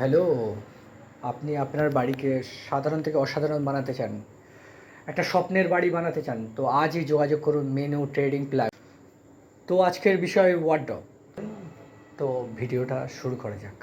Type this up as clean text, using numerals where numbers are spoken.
Hello, আপনি আপনার বাড়িকে সাধারণ থেকে অসাধারণ বানাতে চান। একটা স্বপ্নের বাড়ি বানাতে চান। তো আজই যোগাযোগ করুন মেনু ট্রেডিং প্ল্যান। তো আজকের বিষয় ওয়ারড্রব। তো ভিডিওটা শুরু করা যাক।